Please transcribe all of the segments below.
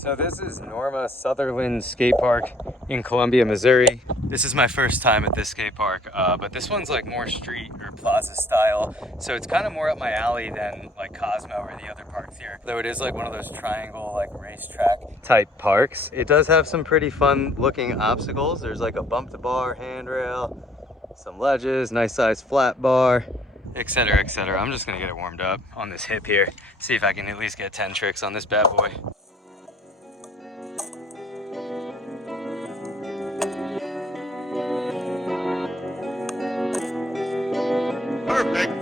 So this is Norma Sutherland Skate Park in Columbia, Missouri. This is my first time at this skate park, but this one's like more street or plaza style. So it's kind of more up my alley than like Cosmo or the other parks here. Though it is like one of those triangle like racetrack type parks. It does have some pretty fun looking obstacles. There's like a bump to bar handrail, some ledges, nice size flat bar, etc, etc. I'm just gonna get it warmed up on this hip here. See if I can at least get 10 tricks on this bad boy. Perfect.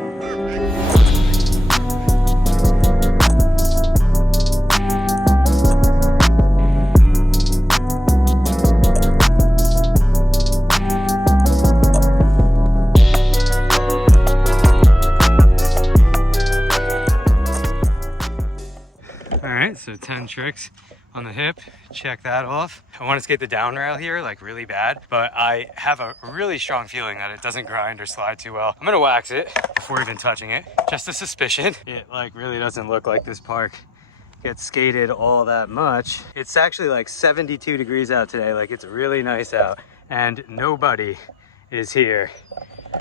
All right, so 10 tricks on the hip, check that off. I want to skate the down rail here like really bad, but I have a really strong feeling that it doesn't grind or slide too well. I'm gonna wax it before even touching it. Just a suspicion. It like really doesn't look like this park gets skated all that much. It's actually like 72 degrees out today. Like it's really nice out and nobody is here.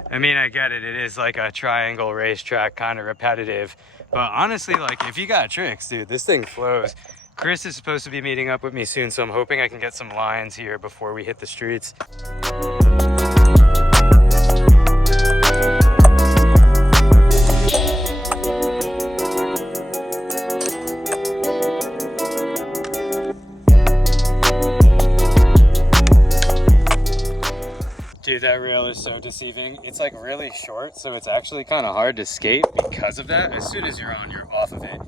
I mean, I get it. It is like a triangle racetrack, kind of repetitive. But honestly, like if you got tricks, dude, this thing flows. Chris is supposed to be meeting up with me soon, so I'm hoping I can get some lines here before we hit the streets. Dude, that rail is so deceiving. It's like really short, so it's actually kind of hard to skate because of that. As soon as you're on, you're off of it.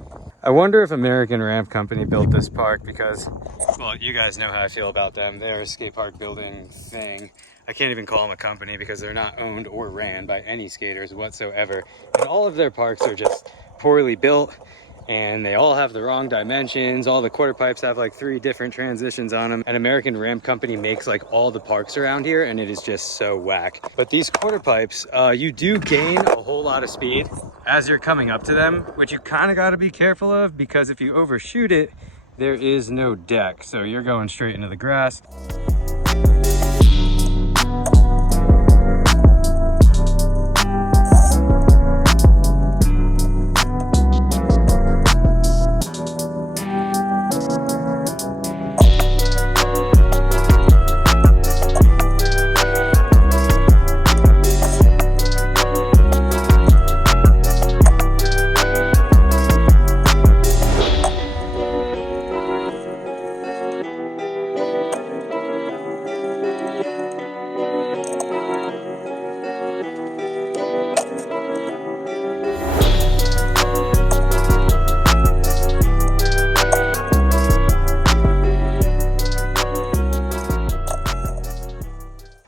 I wonder if American Ramp Company built this park because, well, you guys know how I feel about them. They're a skate park building thing. I can't even call them a company because they're not owned or ran by any skaters whatsoever. And all of their parks are just poorly built and they all have the wrong dimensions. All the quarter pipes have like 3 different transitions on them. And American Ramp Company makes like all the parks around here and it is just so whack. But these quarter pipes, you do gain a whole lot of speed as you're coming up to them, which you kind of got to be careful of because if you overshoot it, there is no deck. So you're going straight into the grass.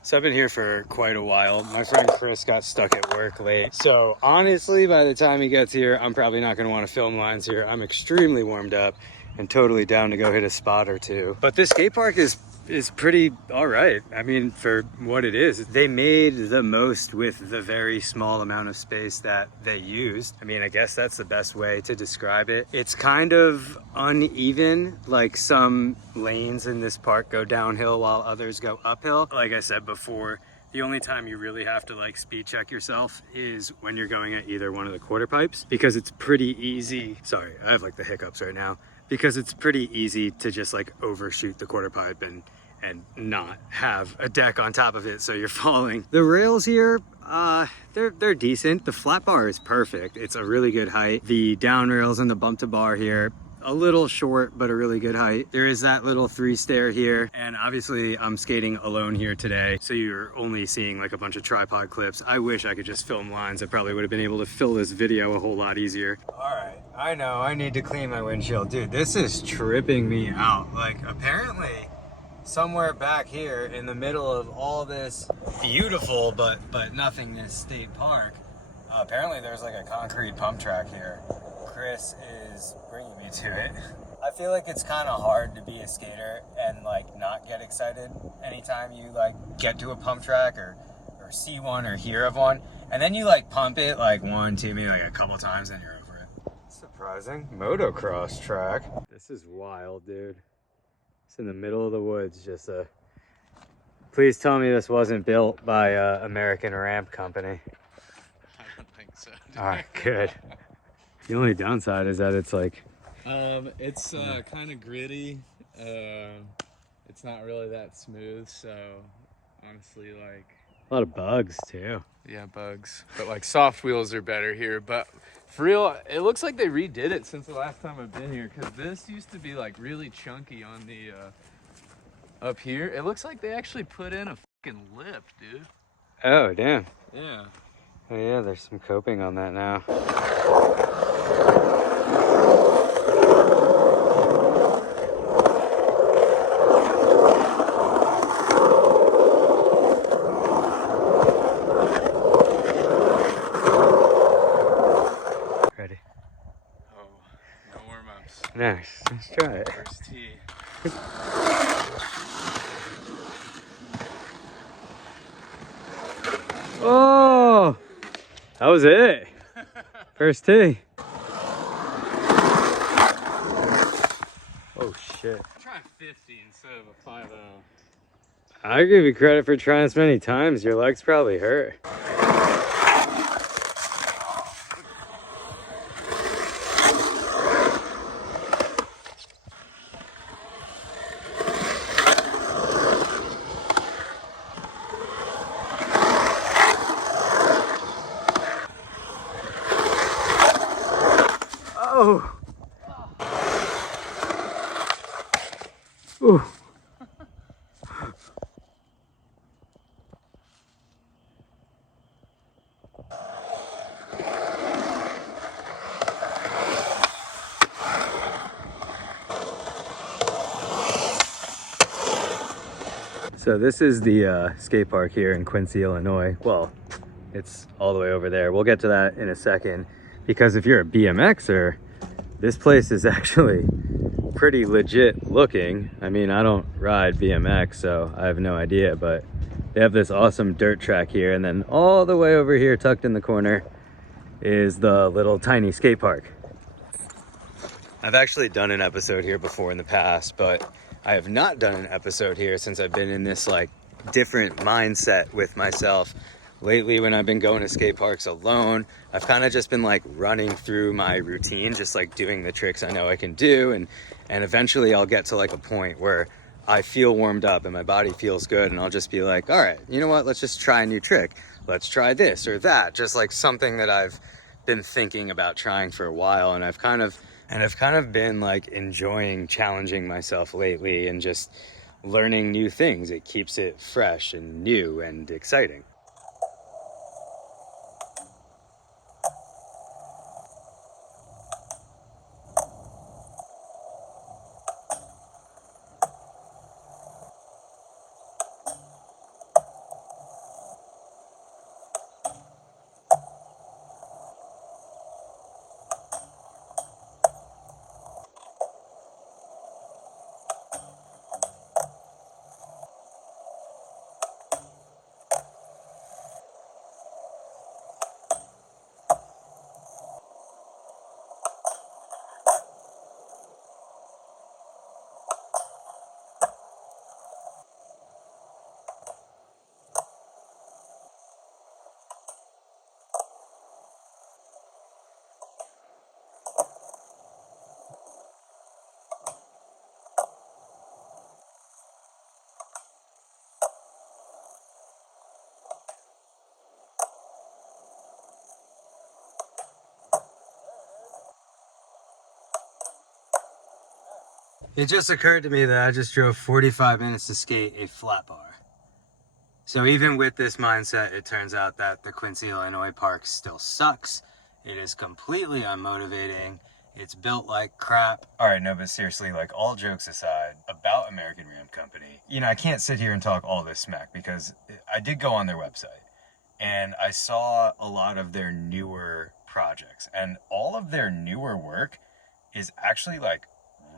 So I've been here for quite a while. My friend Chris got stuck at work late. So honestly, by the time he gets here, I'm probably not gonna want to film lines here. I'm extremely warmed up and totally down to go hit a spot or two. But this skate park is pretty all right. I mean, for what it is, they made the most with the very small amount of space that they used. I mean, I guess that's the best way to describe it. It's kind of uneven, like some lanes in this park go downhill while others go uphill. Like I said before, the only time you really have to like speed check yourself is when you're going at either one of the quarter pipes because it's pretty easy. Sorry, I have like the hiccups right now. Because it's pretty easy to just like overshoot the quarter pipe and not have a deck on top of it so you're falling. The rails here, they're decent. The flat bar is perfect. It's a really good height. The down rails and the bump to bar here, a little short but a really good height. There is that little 3-stair here, and obviously I'm skating alone here today, so you're only seeing like a bunch of tripod clips. I wish I could just film lines. I probably would have been able to fill this video a whole lot easier. All right, I know I need to clean my windshield. Dude, this is tripping me out. Like apparently somewhere back here in the middle of all this beautiful but nothingness state park, apparently there's like a concrete pump track here. Chris is bringing me to it. I feel like it's kind of hard to be a skater and like not get excited anytime you like get to a pump track or see one or hear of one, and then you like pump it like 1, 2, maybe like a couple times and you're over it. Surprising. Motocross track. This is wild, dude. It's in the middle of the woods, just please tell me this wasn't built by American Ramp Company. I don't think so. All right, good. The only downside is that it's like... It's kind of gritty. It's not really that smooth, so honestly, like... A lot of bugs, too. Yeah, bugs. But like soft wheels are better here. But for real, it looks like they redid it since the last time I've been here, because this used to be like really chunky on the up here. It looks like they actually put in a fucking lip, dude. Oh, damn. Yeah. Oh, yeah, there's some coping on that now. Ready? Oh, no warm-ups. Nice. Let's try it. First tee. Oh! That was it. First tee. Oh, shit. Try 50 instead of a 5-0. I give you credit for trying this many times. Your legs probably hurt. Oh! Ooh. So this is the skate park here in Quincy, Illinois. Well, it's all the way over there. We'll get to that in a second, because if you're a BMXer, this place is actually pretty legit looking. I mean, I don't ride BMX, so I have no idea, but they have this awesome dirt track here, and then all the way over here, tucked in the corner, is the little tiny skate park. I've actually done an episode here before in the past, but I have not done an episode here since I've been in this like different mindset with myself. Lately, when I've been going to skate parks alone, I've kind of just been like running through my routine, just like doing the tricks I know I can do. And eventually I'll get to like a point where I feel warmed up and my body feels good. And I'll just be like, all right, you know what? Let's just try a new trick. Let's try this or that. Just like something that I've been thinking about trying for a while. And I've kind of been like enjoying challenging myself lately and just learning new things. It keeps it fresh and new and exciting. It just occurred to me that I just drove 45 minutes to skate a flat bar. So even with this mindset, it turns out that the Quincy, Illinois park still sucks. It is completely unmotivating. It's built like crap. All right, no, but seriously, like all jokes aside about American Ramp Company, you know, I can't sit here and talk all this smack because I did go on their website and I saw a lot of their newer projects, and all of their newer work is actually like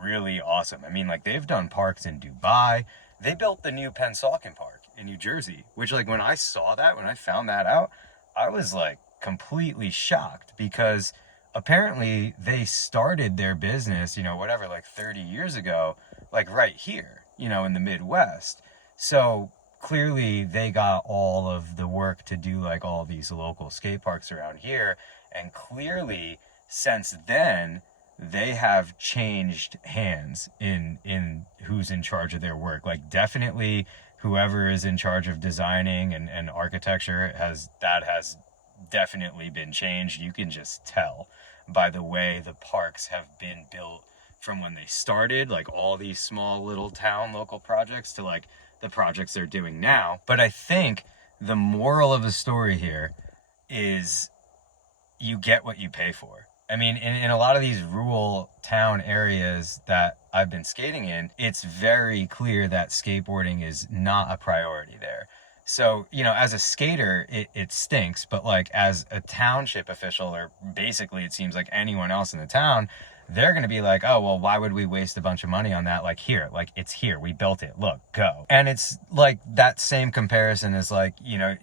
really awesome. I mean, like they've done parks in Dubai. They built the new Pennsauken Park in New Jersey, which like when I saw that, when I found that out, I was like completely shocked because apparently they started their business, you know, whatever, like 30 years ago, like right here. you know, in the Midwest. So clearly they got all of the work to do like all these local skate parks around here. And clearly since then, they have changed hands in who's in charge of their work. Like definitely whoever is in charge of designing and architecture has definitely been changed. You can just tell by the way the parks have been built from when they started, like all these small little town local projects to like the projects they're doing now. But I think the moral of the story here is you get what you pay for. I mean, in a lot of these rural town areas that I've been skating in, it's very clear that skateboarding is not a priority there. So, you know, as a skater, it stinks, but like as a township official, or basically it seems like anyone else in the town, they're going to be like, oh, well, why would we waste a bunch of money on that? Like here, like it's here, we built it, look, go. And it's like that same comparison is like, you know,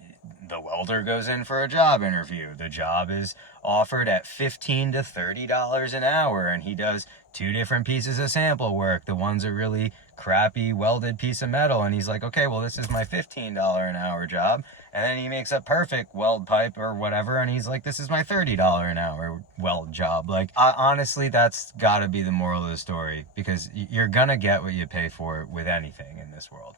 the welder goes in for a job interview. The job is offered at $15 to $30 an hour, and he does 2 different pieces of sample work. The one's a really crappy welded piece of metal, and he's like, okay, well, this is my $15 an hour job. And then he makes a perfect weld pipe or whatever, and he's like, this is my $30 an hour weld job. Like, honestly, that's got to be the moral of the story, because you're gonna get what you pay for with anything in this world.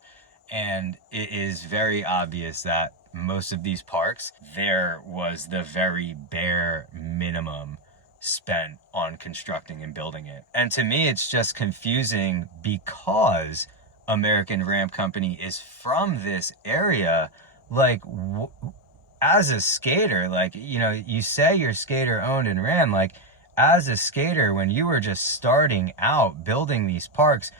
And it is very obvious that most of these parks, there was the very bare minimum spent on constructing and building it. And to me, it's just confusing because American Ramp Company is from this area. Like, as a skater, like, you know, you say you're skater owned and ran, like, as a skater, when you were just starting out building these parks,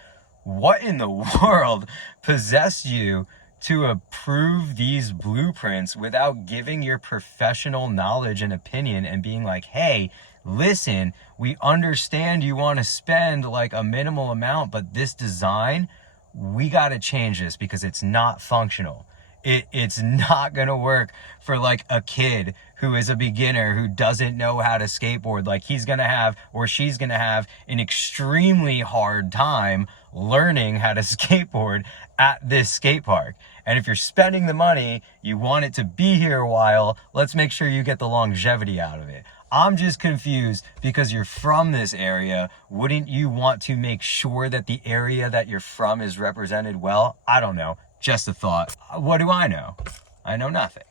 what in the world possessed you to approve these blueprints without giving your professional knowledge and opinion and being like, hey, listen, we understand you want to spend like a minimal amount, but this design, we got to change this because it's not functional. It's not going to work for like a kid who is a beginner who doesn't know how to skateboard. Like he's going to have, or she's going to have an extremely hard time learning how to skateboard at this skate park. And if you're spending the money, you want it to be here a while, let's make sure you get the longevity out of it. I'm just confused because you're from this area. Wouldn't you want to make sure that the area that you're from is represented well? I don't know. Just a thought. What do I know? I know nothing.